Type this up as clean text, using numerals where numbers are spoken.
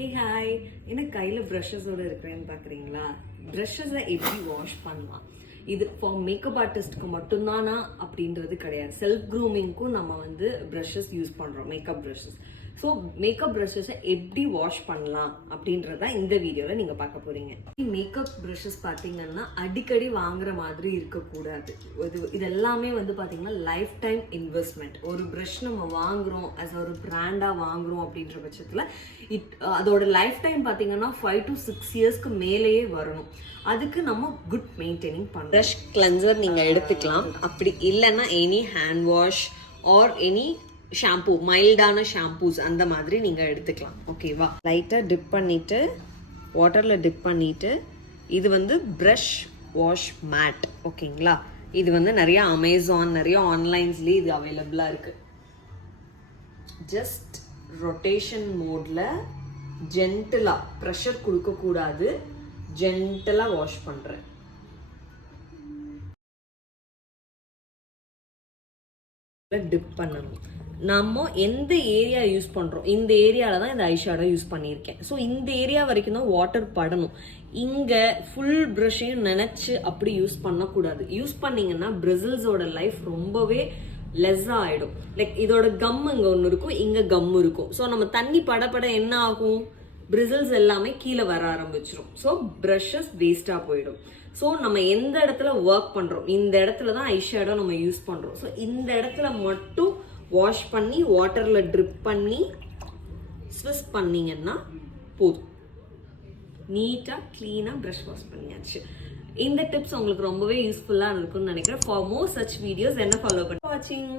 Hey hi, என்ன கையில் ப்ரஷஸோடு இருக்கிறேன்னு பார்க்குறீங்களா? ப்ரஷஸை எப்படி வாஷ் பண்ணலாம்? இது ஃபார் மேக்கப் ஆர்டிஸ்ட்க்கு மட்டும்தானா அப்படின்றது கிடையாது. செல்ஃப் க்ரூமிங்க்கும் நம்ம ப்ரஷஸ் யூஸ் பண்ணுறோம், மேக்கப் ப்ரஷஸ். ஸோ மேக்கப் ப்ரஷஸை எப்படி வாஷ் பண்ணலாம் அப்படின்றத இந்த வீடியோவில் நீங்கள் பார்க்க போகிறீங்க. மேக்கப் ப்ரஷஸ் பார்த்தீங்கன்னா அடிக்கடி வாங்குற மாதிரி இருக்கக்கூடாது. இது எல்லாமே பார்த்தீங்கன்னா லைஃப் டைம் இன்வெஸ்ட்மெண்ட். ஒரு ப்ரஷ் நம்ம வாங்குகிறோம் ஆஸ் ஒரு பிராண்டாக வாங்குகிறோம் அப்படின்ற பட்சத்தில் அதோட லைஃப் டைம் பார்த்தீங்கன்னா 5 to 6 இயர்ஸ்க்கு மேலேயே வரணும். அதுக்கு நம்ம குட் மெயின்டைனிங் பண்ணணும். ப்ரஷ் கிளென்சர் நீங்கள் எடுத்துக்கலாம். அப்படி இல்லைன்னா any hand wash or any shampoo, மைல்டான ஷாம்பூஸ் அந்த மாதிரி நீங்கள் எடுத்துக்கலாம். ஓகேவா? லைட்டாக டிப் பண்ணிவிட்டு வாட்டரில் டிப் பண்ணிவிட்டு இது ப்ரஷ் வாஷ் மேட். ஓகேங்களா? இது நிறையா அமேசான், நிறைய ஆன்லைன்ஸ்லேயே இது அவைலபிளாக இருக்குது. ஜஸ்ட் ரொட்டேஷன் மோடில் ஜென்டிலாக, ப்ரெஷர் கொடுக்கக்கூடாது, ஜென்டிலாக வாஷ் பண்ணுறேன். டிப் பண்ணணும். நம்ம எந்த ஏரியா யூஸ் பண்ணுறோம், இந்த ஏரியாவில் தான் இந்த ஐஷேடோ யூஸ் பண்ணியிருக்கேன். ஸோ இந்த ஏரியா வரைக்கும் தான் வாட்டர் படணும். இங்கே ஃபுல் ப்ரஷ்ஷையும் நினச்சி அப்படி யூஸ் பண்ணக்கூடாது. யூஸ் பண்ணிங்கன்னா பிரிசில்ஸோட லைஃப் ரொம்பவே லெஸ்ஸாக ஆகிடும். லைக் இதோட கம் இங்கே ஒன்று இருக்கும், இங்கே கம் இருக்கும். ஸோ நம்ம தண்ணி படப்பட என்ன ஆகும், பிரிசில்ஸ் எல்லாமே கீழே வர ஆரம்பிச்சிடும். ஸோ ப்ரஷஸ் வேஸ்ட்டாக போயிடும். ஸோ நம்ம எந்த இடத்துல ஒர்க் பண்ணுறோம், இந்த இடத்துல தான் ஐஷேடோ நம்ம யூஸ் பண்ணுறோம். ஸோ இந்த இடத்துல மட்டும் வாஷ் பண்ணி வாட்டரில் ட்ரிப் பண்ணி ஸ்விஸ் பண்ணிங்கன்னா போதும். நீட்டாக க்ளீனாக ப்ரஷ் வாஷ் பண்ணியாச்சு. இந்த டிப்ஸ் உங்களுக்கு ரொம்பவே யூஸ்ஃபுல்லாக இருக்கும்னு நினைக்கிறேன். ஃபார் மோர் சச் வீடியோஸ் என்ன ஃபாலோ பண்ணி வாட்சிங்.